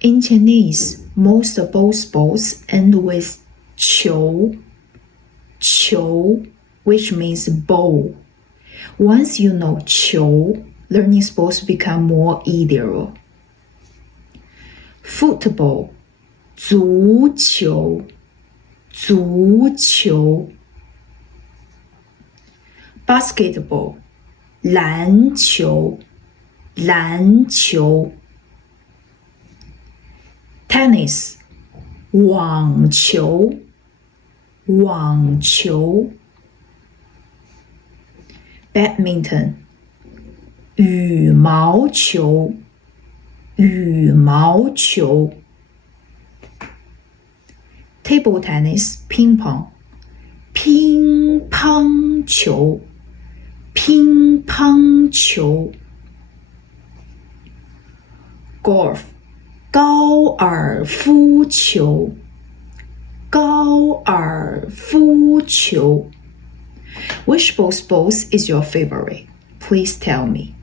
In Chinese, most bowl sports end with 球, which means bowl. Once you know 球, learning sports become more easier. Football, 足球 Basketball, 篮球 Tennis, 网球 Badminton, 羽毛球 Table tennis, ping pong, 乒乓球 Golf, 高尔夫球 Which bowl sports is your favorite? Please tell me.